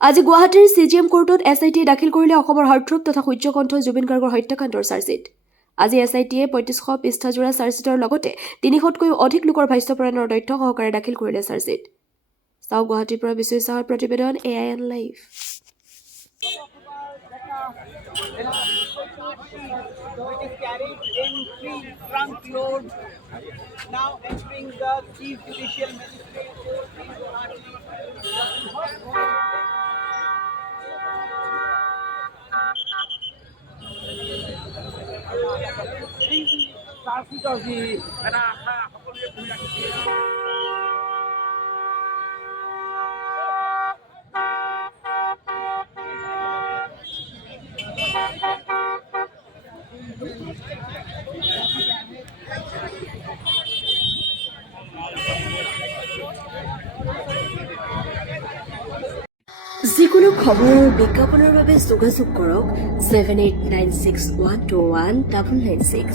আজি গুৱাহাটীৰ CGM কোৰ্টত SITয়ে দাখিল কৰিলে অসমৰ হাৰ্টথ্ৰব তথা সূৰ্যকণ্ঠ জুবিন গাৰ্গৰ হত্যাকাণ্ডৰ চাৰ্জশ্বিট। আজি SITয়ে ৩৫০০ পৃষ্ঠাজোৰা চাৰ্জশ্বিটৰ লগতে ৩০০তকৈও অধিক লোকৰ ভাষ্যপ্ৰমাণৰ তথ্য সহকাৰে দাখিল কৰিলে চাৰ্জশ্বিট। চাওক গুৱাহাটীৰ পৰা বিশ্বজিৎ সাহাৰ প্ৰতিবেদন AIN live. Which is carried in 3 trunk loads, now entering the Chief Judicial Magistrate Court in Guwahati. যিকোনো খবৰ আৰু বিজ্ঞাপনৰ বাবে যোগাযোগ কৰক 7896121996।